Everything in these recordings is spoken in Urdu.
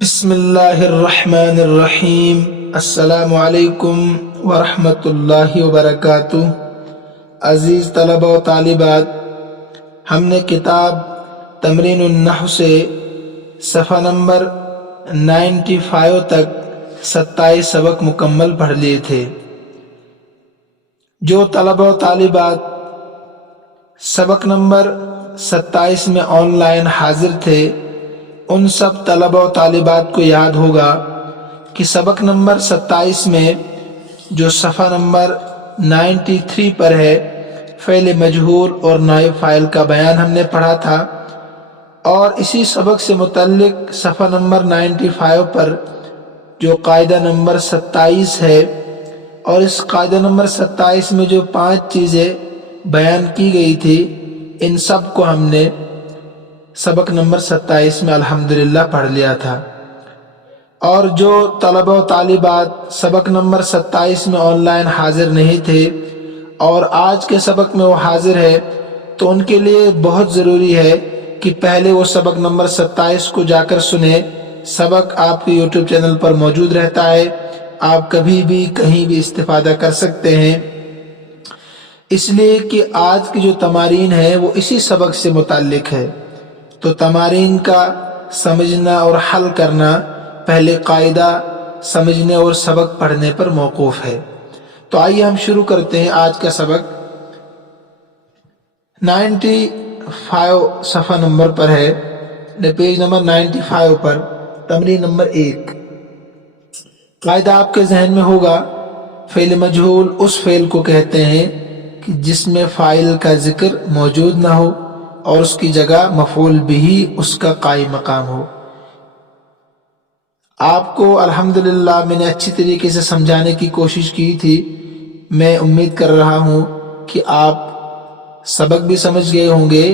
بسم اللہ الرحمن الرحیم۔ السلام علیکم ورحمۃ اللہ وبرکاتہ۔ عزیز طلبہ و طالبات، ہم نے کتاب تمرین النحو سے صفحہ نمبر 95 تک 27 سبق مکمل پڑھ لیے تھے۔ جو طلبہ و طالبات سبق نمبر 27 میں آن لائن حاضر تھے، ان سب طلبہ و طالبات کو یاد ہوگا کہ سبق نمبر 27 میں جو صفحہ نمبر 93 پر ہے، فعل مجہول اور نائب فاعل کا بیان ہم نے پڑھا تھا، اور اسی سبق سے متعلق صفحہ نمبر 95 پر جو قاعدہ نمبر 27 ہے، اور اس قاعدہ نمبر 27 میں جو 5 چیزیں بیان کی گئی تھی، ان سب کو ہم نے سبق نمبر 27 میں الحمدللہ پڑھ لیا تھا۔ اور جو طلبہ و طالبات سبق نمبر 27 میں آن لائن حاضر نہیں تھے اور آج کے سبق میں وہ حاضر ہے، تو ان کے لیے بہت ضروری ہے کہ پہلے وہ سبق نمبر 27 کو جا کر سنیں۔ سبق آپ کے یوٹیوب چینل پر موجود رہتا ہے، آپ کبھی بھی کہیں بھی استفادہ کر سکتے ہیں، اس لیے کہ آج کی جو تمارین ہے وہ اسی سبق سے متعلق ہے۔ تو تمارین کا سمجھنا اور حل کرنا پہلے قاعدہ سمجھنے اور سبق پڑھنے پر موقوف ہے۔ تو آئیے ہم شروع کرتے ہیں آج کا سبق۔ 95 صفحہ نمبر پر ہے، پیج نمبر 95 پر تمرین نمبر 1۔ قاعدہ آپ کے ذہن میں ہوگا، فعل مجہول اس فعل کو کہتے ہیں کہ جس میں فاعل کا ذکر موجود نہ ہو اور اس کی جگہ مفعول بہ اس کا قائم مقام ہو۔ آپ کو الحمدللہ میں نے اچھی طریقے سے سمجھانے کی کوشش کی تھی۔ میں امید کر رہا ہوں کہ آپ سبق بھی سمجھ گئے ہوں گے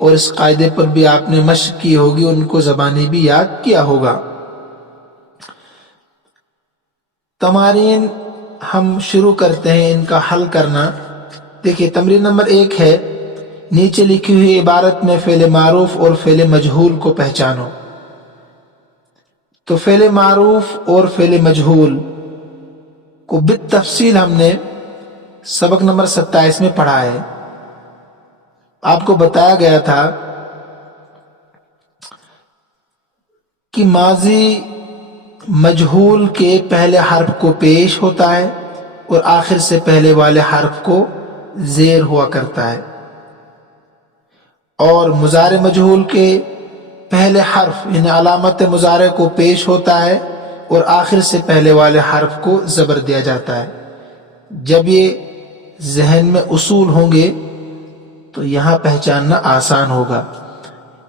اور اس قاعدے پر بھی آپ نے مشق کی ہوگی، ان کو زبانی بھی یاد کیا ہوگا۔ تمارین ہم شروع کرتے ہیں ان کا حل کرنا۔ دیکھیے تمرین نمبر 1 ہے، نیچے لکھی ہوئی عبارت میں فعل معروف اور فعل مجہول کو پہچانو۔ تو فعل معروف اور فعل مجہول کو بالتفصیل ہم نے سبق نمبر 27 میں پڑھا ہے۔ آپ کو بتایا گیا تھا کہ ماضی مجہول کے پہلے حرف کو پیش ہوتا ہے اور آخر سے پہلے والے حرف کو زیر ہوا کرتا ہے، اور مضارع مجہول کے پہلے حرف یعنی علامت مضارع کو پیش ہوتا ہے اور آخر سے پہلے والے حرف کو زبر دیا جاتا ہے۔ جب یہ ذہن میں اصول ہوں گے تو یہاں پہچاننا آسان ہوگا،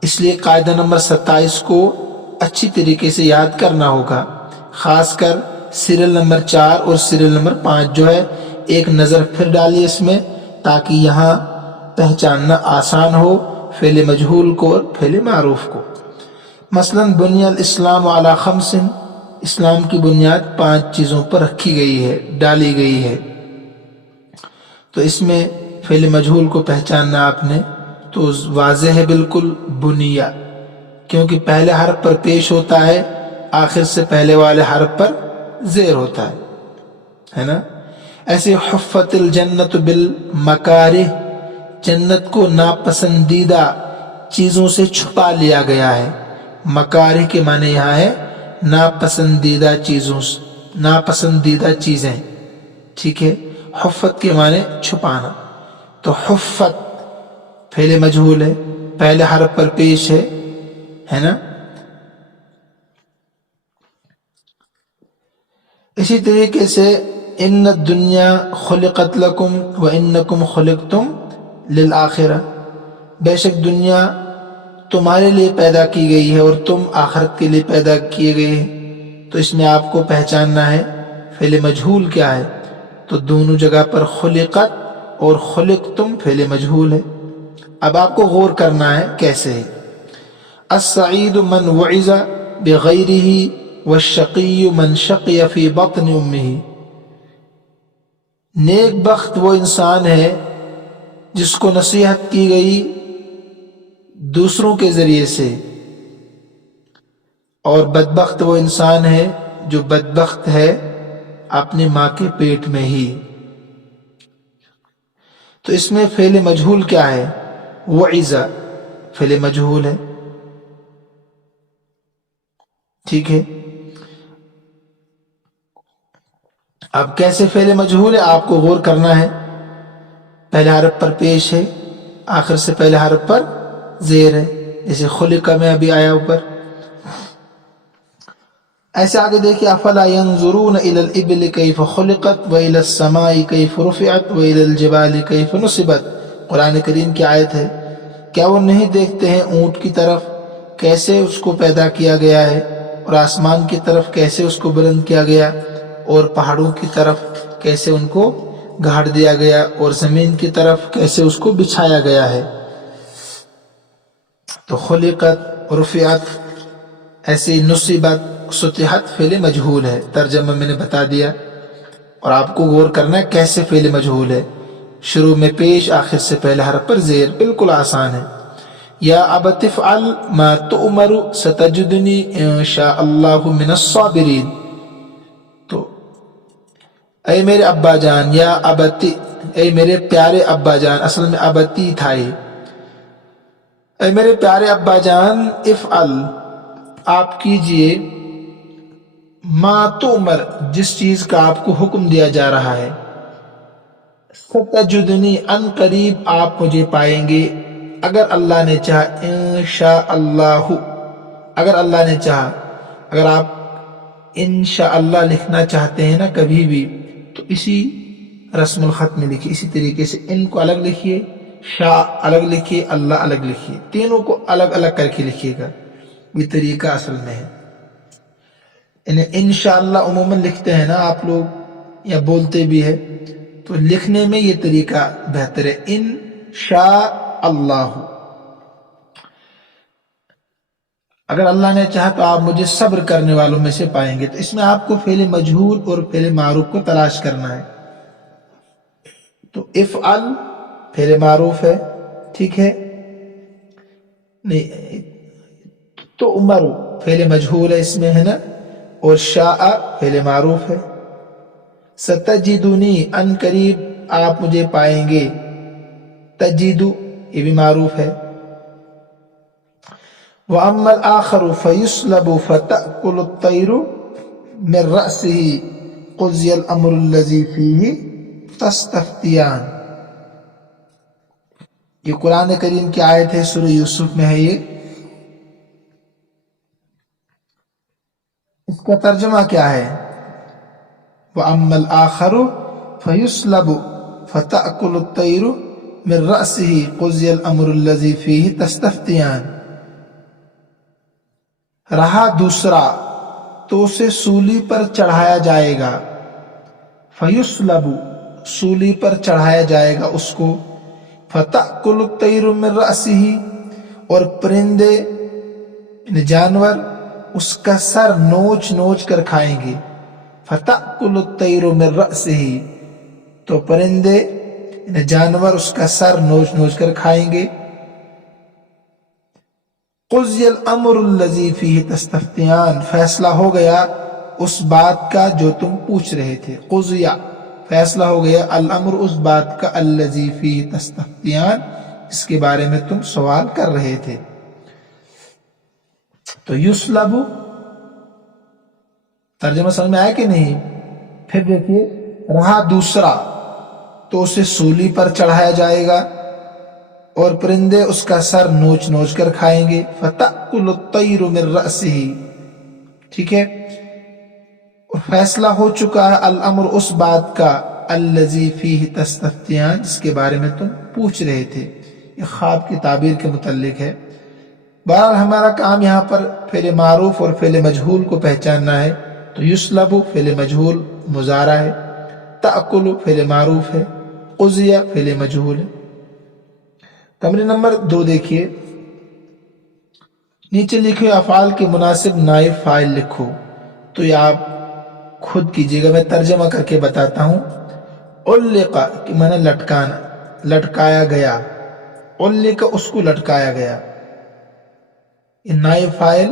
اس لیے قاعدہ نمبر 27 کو اچھی طریقے سے یاد کرنا ہوگا۔ خاص کر سیریل نمبر 4 اور سیریل نمبر 5 جو ہے، ایک نظر پھر ڈالیے اس میں، تاکہ یہاں پہچاننا آسان ہو فعل مجہول کو اور فعل معروف کو۔ مثلا بنی الاسلام علی 5، اسلام کی بنیاد 5 چیزوں پر رکھی گئی ہے، ڈالی گئی ہے۔ تو اس میں فعل مجہول کو پہچاننا آپ نے تو واضح ہے بالکل، بنیہ، کیونکہ پہلے حرف پر پیش ہوتا ہے، آخر سے پہلے والے حرف پر زیر ہوتا ہے نا۔ ایسے حفت الجنت بالمکارہ، جنت کو ناپسندیدہ چیزوں سے چھپا لیا گیا ہے۔ مکارہ کے معنی یہاں ہے ناپسندیدہ چیزوں، ناپسندیدہ چیزیں، ٹھیک ہے۔ حفت کے معنی چھپانا، تو حفت فعل مجہول ہے، پہلے حرف پر پیش ہے نا۔ اسی طریقے سے ان الدنیا خلقت لکم وانکم خلقتم للآخرہ، بے شک دنیا تمہارے لیے پیدا کی گئی ہے اور تم آخرت کے لیے پیدا کیے گئے ہیں۔ تو اس میں آپ کو پہچاننا ہے فعل مجہول کیا ہے، تو دونوں جگہ پر خلقت اور خلقتم فعل مجہول ہے۔ اب آپ کو غور کرنا ہے کیسے ہے۔ السعید من وعظ بغیرہ والشقی من شقی فی بطن امہ، نیک بخت وہ انسان ہے جس کو نصیحت کی گئی دوسروں کے ذریعے سے، اور بدبخت وہ انسان ہے جو بدبخت ہے اپنی ماں کے پیٹ میں ہی. تو اس میں فعل مجہول کیا ہے؟ وعظ فعل مجہول ہے. ٹھیک ہے. اب کیسے فعل مجہول ہے آپ کو غور کرنا ہے. پہلے حرف پر پیش ہے، آخر سے پہلے حرف پر زیر ہے، جیسے خلق میں ابھی آیا اوپر. ایسے آگے دیکھیے افلا ينظرون الى الابل كيف خلقت والى السماء كيف رفعت والى الجبال كيف نصبت. قرآن کریم کی آیت ہے. کیا وہ نہیں دیکھتے ہیں اونٹ کی طرف کیسے اس کو پیدا کیا گیا ہے، اور آسمان کی طرف کیسے اس کو بلند کیا گیا، اور پہاڑوں کی طرف کیسے ان کو گاڑ دیا گیا، اور زمین کی طرف کیسے اس کو بچھایا گیا ہے. تو خلقت، رفعت، ایسی نصبت، سطحت فعل مجہول ہے. ترجمہ میں نے بتا دیا، اور آپ کو غور کرنا ہے کیسے فعل مجہول ہے. شروع میں پیش، آخر سے پہلے حرف پر زیر. بالکل آسان ہے. یا ابت افعل ما تؤمر ستجدنی ان شاء اللہ من الصابرین. تو اے میرے ابا جان، یا ابتی، اے میرے پیارے ابا جان، اصل میں ابتی تھا یہ. اے میرے پیارے ابا جان، افعل آپ کیجئے، ما تؤمر جس چیز کا آپ کو حکم دیا جا رہا ہے، ستجدنی ان قریب آپ مجھے پائیں گے، اگر اللہ نے چاہا، انشاء اللہ اگر اللہ نے چاہا. اگر آپ انشاء اللہ لکھنا چاہتے ہیں نا کبھی بھی، تو اسی رسم الخط میں لکھیے، اسی طریقے سے ان کو الگ لکھیے، شاء الگ لکھیے، اللہ الگ لکھیے، تینوں کو الگ الگ کر کے لکھیے گا. یہ طریقہ اصل میں ہے. انشاءاللہ عموماً لکھتے ہیں نا آپ لوگ، یا بولتے بھی ہے، تو لکھنے میں یہ طریقہ بہتر ہے، انشاء اللہ. اگر اللہ نے چاہا تو آپ مجھے صبر کرنے والوں میں سے پائیں گے. تو اس میں آپ کو فعل مجہول اور فعل معروف کو تلاش کرنا ہے. تو افعل فعل معروف ہے، ٹھیک ہے، نہیں تو عمر فعل مجہول ہے اس میں، ہے نا، اور شاء فعل معروف ہے. ستجدنی ان قریب آپ مجھے پائیں گے، تجدو یہ بھی معروف ہے. وَأَمَّا الْآخَرُ فَيُسْلَبُ فَتَأْكُلُ الطَّيْرُ مِنْ رَأْسِهِ قُضِيَ الْأَمْرُ الَّذِي فِيهِ تَسْتَفْتِيَانِ. یہ قرآن کریم کی آیت ہے، سورہ یوسف میں ہے. یہ اس کا ترجمہ کیا ہے؟ وَأَمَّا الْآخَرُ فَيُسْلَبُ فَتَأْكُلُ الطَّيْرُ مِنْ رَأْسِهِ قُضِيَ الْأَمْرُ الَّذِي فِيهِ تَسْتَفْتِيَانِ. رہا دوسرا تو اسے سولی پر چڑھایا جائے گا. فیسلب سولی پر چڑھایا جائے گا اس کو. فتأکل الطیر من رأسہ اور پرندے یعنی جانور اس کا سر نوچ نوچ کر کھائیں گے. فتأکل الطیر من رأسہ تو پرندے یعنی جانور اس کا سر نوچ نوچ کر کھائیں گے. قضی الامر الذی فیہ تستفتیان فیصلہ ہو گیا اس بات کا جو تم پوچھ رہے تھے. قضی فیصلہ ہو گیا، الامر اس بات کا، الذی فیہ تستفتیان اس کے بارے میں تم سوال کر رہے تھے. تو یسلب ترجمہ سمجھ میں آیا کہ نہیں؟ پھر دیکھیے، رہا دوسرا تو اسے سولی پر چڑھایا جائے گا اور پرندے اس کا سر نوچ نوچ کر کھائیں گے. فتأکل الطیر من رأسہ، ٹھیک ہے، اور فیصلہ ہو چکا ہے الامر اس بات کا، الذی فیہ تستفتیان جس کے بارے میں تم پوچھ رہے تھے. یہ خواب کی تعبیر کے متعلق ہے. بہرحال ہمارا کام یہاں پر فعل معروف اور فعل مجہول کو پہچاننا ہے. تو یسلب فعل مجہول مضارع ہے، تأکل فعل معروف ہے، قضی فعل مجہول ہے. تمرین نمبر 2 دیکھیے، نیچے لکھے افعال کے مناسب نائب فاعل لکھو. تو یہ آپ خود کیجیے گا، میں ترجمہ کر کے بتاتا ہوں. علق کہ میں نے لٹکانا، لٹکایا گیا. علق اس کو لٹکایا گیا. یہ نائب فاعل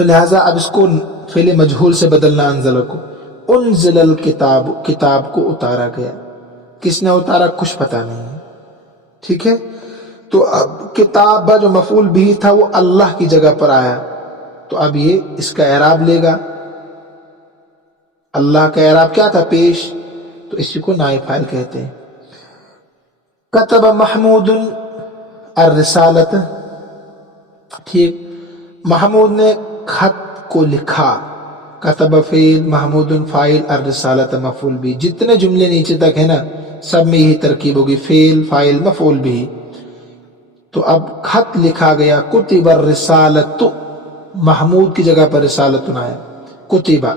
تو لہٰذا اب اس کو فعل مجہول سے بدلنا انزل کو، انزل الکتاب، کتاب کو اتارا گیا، کس نے اتارا کچھ پتہ نہیں ہے، ٹھیک ہے۔ تو اب کتاب جو مفعول بھی تھا وہ اللہ کی جگہ پر آیا، تو اب یہ اس کا اعراب لے گا، اللہ کا اعراب کیا تھا پیش، تو اسی کو نائب فاعل کہتے ہیں۔ کتب محمود الرسالۃ، ٹھیک، محمود نے خط کو لکھا، کتب فعل، محمود فاعل، الرسالۃ مفعول بھی، جتنے جملے نیچے تک ہے نا سب میں یہی ترکیب ہوگی، فعل فاعل مفعول بھی۔ تو اب خط لکھا گیا، کتب الرسالۃ، محمود کی جگہ پر رسالت آیا، کتبہ۔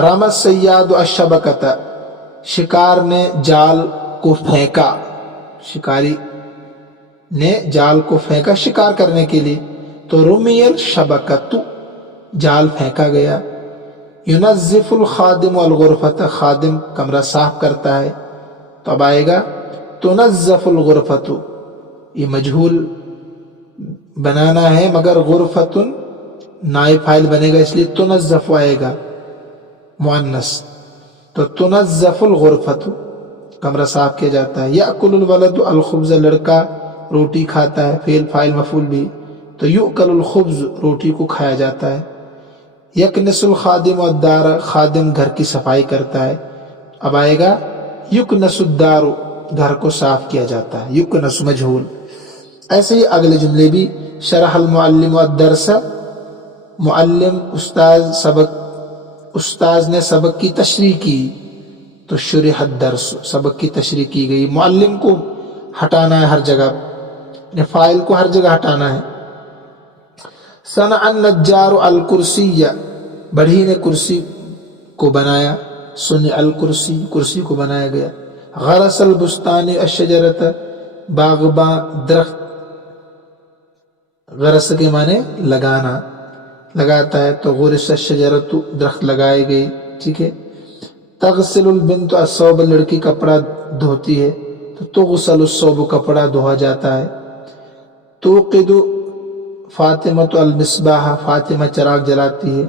رمى الصياد الشبكة، شکار نے جال کو پھینکا، شکاری نے جال کو پھینکا شکار کرنے کے لیے، تو رمی الشبکۃ، جال پھینکا گیا۔ ينظف الخادم الغرفۃ، خادم کمرہ صاف کرتا ہے، تو اب آئے گا تنظف الغرفۃ، یہ مجہول بنانا ہے مگر غرفۃ نائب فاعل بنے گا اس لیے تنظف آئے گا مؤنث، تو تنظف الغرفۃ، کمرہ صاف کیا جاتا ہے۔ یأکل الولد الخبز، لڑکا روٹی کھاتا ہے، فعل فاعل مفعول بھی، تو یؤکل الخبز، روٹی کو کھایا جاتا ہے۔ یکنس الخادم الدار، خادم گھر کی صفائی کرتا ہے، اب آئے گا یکنس الدار، گھر کو صاف کیا جاتا ہے، یکنس مجہول۔ ایسے ہی اگلے جملے بھی، شرح المعلم الدرس، معلم استاذ نے سبق کی تشریح کی، تو شرح الدرس، سبق کی تشریح کی گئی۔ معلم کو ہٹانا ہے ہر جگہ، فاعل کو ہر جگہ ہٹانا ہے۔ صنع النجار الکرسی، بڑھی نے کرسی کو بنایا، صنع الکرسی، کرسی کو بنایا گیا۔ غرس البستان الشجرۃ، باغباں درخت، غرس کے معنی لگانا، لگاتا ہے، تو غرس الشجرۃ، درخت لگائے گئے، ٹھیک ہے۔ تغسل البنت الثوب، لڑکی کپڑا دھوتی ہے، تو تغسل الثوب، کپڑا دھویا جاتا ہے۔ توقد فاطمۃ المصباح، فاطمہ چراغ جلاتی ہے،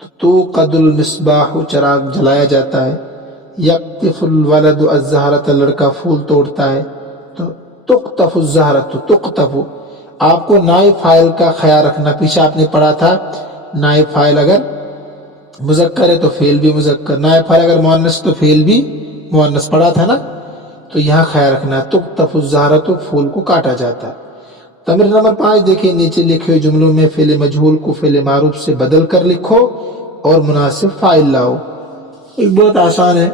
تو توقد المصباح، چراغ جلایا جاتا ہے۔ یقطف الولد الزہرۃ، لڑکا پھول توڑتا ہے، تو تقطف الزہرۃ، تقطف، آپ کو نائب فاعل کا خیال رکھنا، پیچھے آپ نے پڑھا تھا نائب فاعل اگر مذکر ہے تو فعل بھی مذکر، نائب فاعل اگر مؤنث تو فعل بھی مؤنث، پڑھا تھا نا، تو یہاں خیال رکھنا، تقطف الزہرۃ، پھول کو کاٹا جاتا ہے۔ تمرین نمبر 5 دیکھیں، نیچے لکھے ہوئے جملوں میں فعل مجہول کو فعل معروف سے بدل کر لکھو اور مناسب فاعل لاؤ۔ ایک بہت آسان ہے،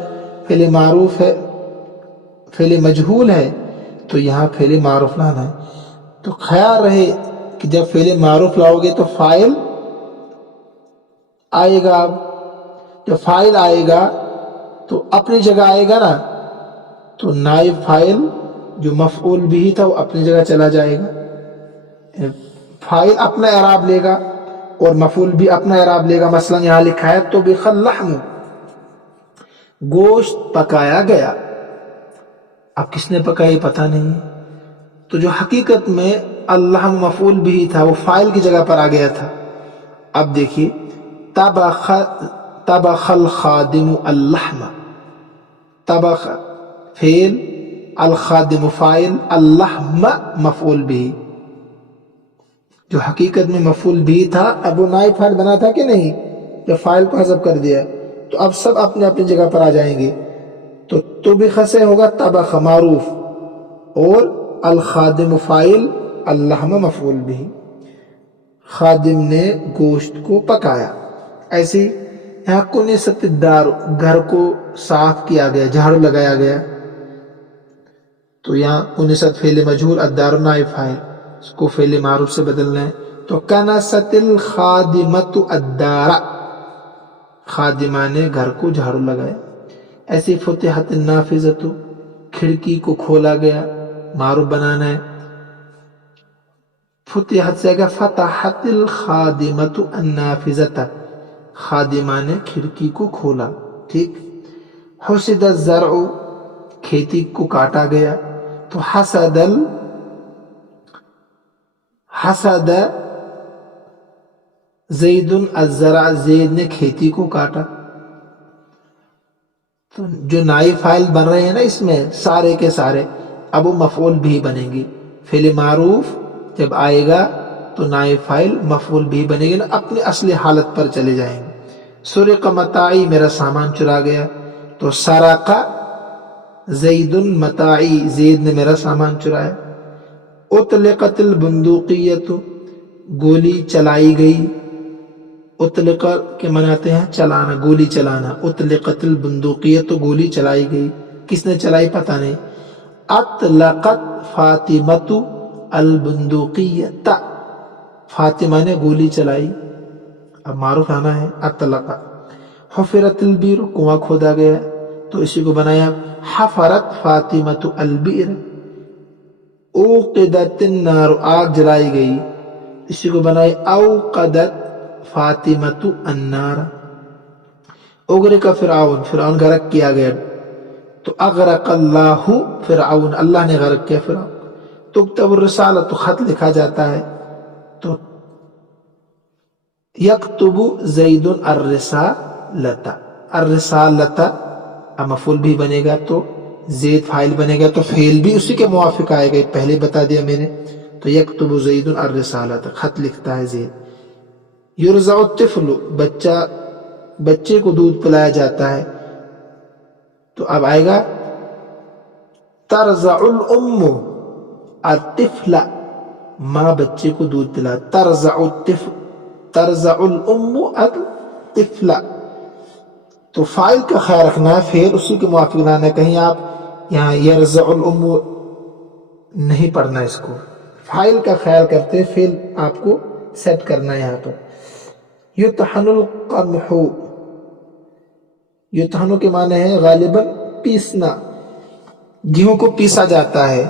فعل معروف ہے، فعل مجہول ہے، تو یہاں فعل معروف لانا ہے۔ تو خیال رہے کہ جب فعل معروف لاؤ گے تو فاعل آئے گا، جب فاعل آئے گا تو اپنی جگہ آئے گا نا، تو نائب فاعل جو مفعول بھی تھا وہ اپنی جگہ چلا جائے گا، فاعل اپنا اعراب لے گا اور مفعول بھی اپنا اعراب لے گا۔ مثلا یہاں لکھا ہے طبخ اللحم، گوشت پکایا گیا، اب کس نے پکایا پتہ نہیں، تو جو حقیقت میں اللحم مفعول بھی تھا وہ فاعل کی جگہ پر آ گیا تھا۔ اب دیکھیے طبخ الخادم اللحم، طبخ فعل، الخادم فاعل، اللحم مفعول بھی، جو حقیقت میں مفعول بھی تھا اب وہ نائب فاعل بنا تھا کہ نہیں، جب فاعل کو حذف کر دیا تو اب سب اپنے اپنی جگہ پر آ جائیں گے، تو طبخ سے ہوگا طبخ معروف، اور الخادم فاعل، اللحم مفعول بھی، خادم نے گوشت کو پکایا۔ ایسے یہاں کنست الدار، گھر کو صاف کیا گیا، جھاڑو لگایا گیا، تو یہاں کنست فعل مجہول، الدار نائب فاعل، اس کو فعل معروف سے بدلنا ہے، تو کنست الخادمۃ الدار، خادمہ نے گھر کو جھاڑو لگایا۔ ایسے فتحت النافذۃ، کھڑکی کو کھولا گیا، معروف بنانا ہے، فتحت سے گا فتحت الخادمۃ النافذۃ، خادمہ نے کھڑکی کو کھولا، ٹھیک۔ حسد الزرع، کھیتی کو کاٹا گیا، تو حسد زید الزرع، زید نے کھیتی کو کاٹا. تو جو نائب فاعل بن رہے ہیں نا اس میں سارے کے سارے، اب وہ مفعول بھی بنیں گے. فعل معروف جب آئے گا تو نائب فاعل مفعول بھی بنے گا، اپنی اصلی حالت پر چلے جائیں گے. سرق متاعی، میرا سامان چرا گیا، تو سرق زید متاعی، زید نے میرا سامان چرایا. اطلقت البندوقیت، گولی چلائی گئی. اطلق کے مناتے ہیں چلانا، گولی چلانا. اطلقت البندوقیت، گولی چلائی گئی. کس نے چلائی پتہ نہیں. اطلقت فاطمۃ البندوقیت، فاطمہ نے گولی چلائی. اب معروف آنا ہے اطلق. حفرت البئر، کنواں کھودا گیا، تو اسی کو بنایا حفرت فاطمۃ البئر. اوقدت النار، آگ جلائی گئی، اسی کو بنائے اوقدت فاطمۃ النار. اغرق فرعون، فرعون غرق کیا گیا، تو اغرق اللہ فرعون، اللہ نے غرق کیا فرعون. تکتب الرسالۃ، تو خط لکھا جاتا ہے، تو یکتب زید الرسالۃ، الرسالۃ مفعول بھی بنے گا تو زید فاعل بنے گا، تو فعل بھی اسی کے موافق آئے گا، پہلے بتا دیا میں نے. تو یکتب زید الرسالۃ، خط لکھتا ہے زید. یرضع الطفل، بچے کو دودھ پلایا جاتا ہے، تو اب آئے گا ترضع الام الطفل، ماں بچے کو دودھ پلا. ترضع الطفل، ترضع الام الطفل. تو فاعل کا خیال رکھنا ہے، فعل اسی کے موافق لانا ہے. کہیں آپ یہاں یرضع الام نہیں پڑھنا، اس کو فاعل کا خیال کرتے فعل آپ کو سیٹ کرنا ہے یہاں پر. یطحن القمح، یطحن کے معنی ہے غالباً پیسنا، گیہوں کو پیسا جاتا ہے.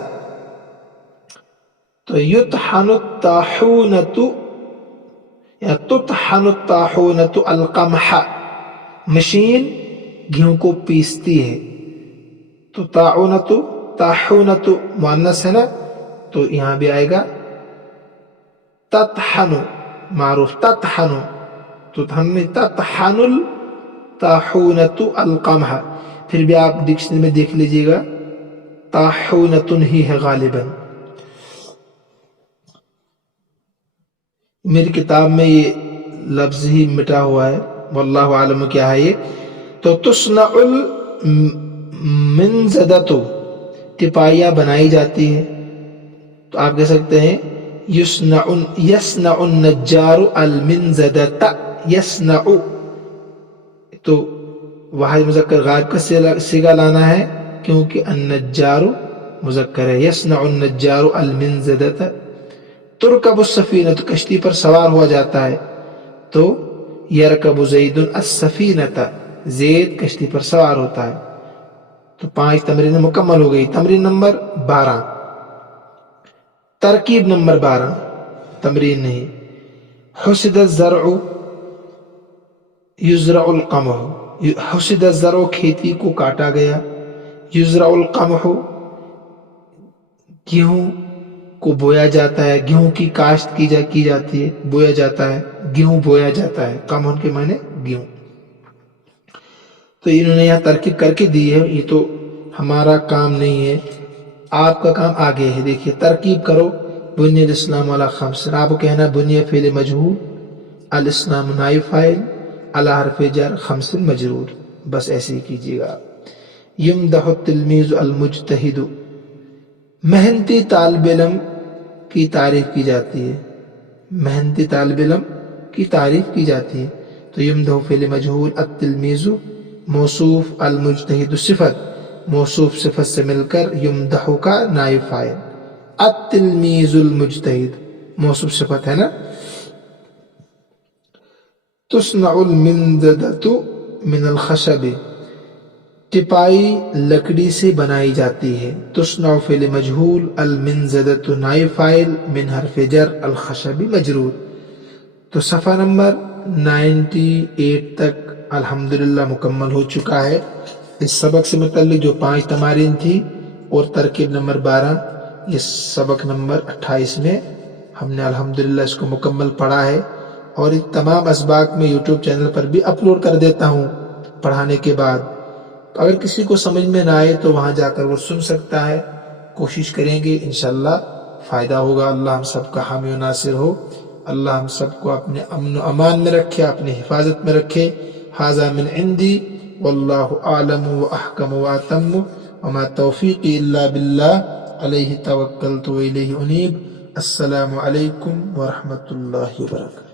تو یطحن الطاحونۃ یا تطحن الطاحونۃ القمح، مشین گیہوں کو پیستی ہے. تو طاحونۃ مؤنث ہے نا، تو یہاں بھی آئے گا تطحن، معروف تطحن، تطحن الطاحونۃ القمح. پھر بھی آپ ڈکشنری میں دیکھ لیجئے گا طاحونۃ ہی ہے غالباً. میری کتاب میں یہ لفظ ہی مٹا ہوا ہے، واللہ عالم کیا ہے یہ. تو تصنع المنزدۃ، ٹپائیاں بنائی جاتی ہے، تو آپ کہہ سکتے ہیں یصنع النجار المنزدۃ. یصنع، تو واحد مذکر غائب کا صیغہ لانا ہے کیونکہ النجار مذکر ہے. یصنع النجار المنزدۃ. ترکب السفینۃ، کشتی پر سوار ہوا جاتا ہے، تو یرکب زید السفینۃ، زید کشتی پر سوار ہوتا ہے. تو 5 تمرین مکمل ہو گئی. تمرین نمبر 12، ترکیب نمبر 12، تمرین نہیں. حسد الزرع یزرع القمح، حسد الزرع، کھیتی کو کاٹا گیا. یزرع القمح، گیہوں کو بویا جاتا ہے، گیہوں کی کاشت کی جاتی ہے، بویا جاتا ہے، گیہوں بویا جاتا ہے. قمح کے معنی گیہوں. تو انہوں نے یہاں ترکیب کر کے دی ہے، یہ تو ہمارا کام نہیں ہے، آپ کا کام آگے ہے. دیکھیے ترکیب کرو. بنی الاسلام علی خمس، آپ کو کہنا بنی فعل مجہول، الاسلام نائب فاعل، علی حرف جر، خمس مجرور، بس ایسے ہی کیجیے گا. یمدح التلمیذ المجتہد، محنتی طالب علم کی تعریف کی جاتی ہے، محنتی طالب علم کی تعریف کی جاتی ہے. تو یمدح فعل مجہول، التلمیذ موصوف، المجتہد صفت، موصوف صفت سے مل کر یمدح کا نائب فاعل. التلمیذ المجتہد موصوف صفت ہے نا. تصنع المنزدۃ من الخشب، ٹپائی لکڑی سے بنائی جاتی ہے. تصنع فعل مجہول، المنزدۃ نائب فاعل، من حرف جر، الخشب مجرور. تو صفحہ نمبر 98 تک الحمدللہ مکمل ہو چکا ہے. اس سبق سے متعلق جو 5 تمارین تھی اور ترکیب نمبر 12، یہ سبق نمبر 28 میں ہم نے الحمدللہ اس کو مکمل پڑھا ہے. اور ان تمام اسباق میں یوٹیوب چینل پر بھی اپلوڈ کر دیتا ہوں پڑھانے کے بعد. اگر کسی کو سمجھ میں نہ آئے تو وہاں جا کر وہ سن سکتا ہے. کوشش کریں گے انشاءاللہ فائدہ ہوگا. اللہ ہم سب کا حامی و ناصر ہو. اللہ ہم سب کو اپنے امن و امان میں رکھے، اپنی حفاظت میں رکھے. ھذا من عندی واللہ اعلم واحکم واتم وما توفیقی الا باللہ علیہ توکلت والیہ انیب. السلام علیکم ورحمۃ اللہ وبرکاتہ.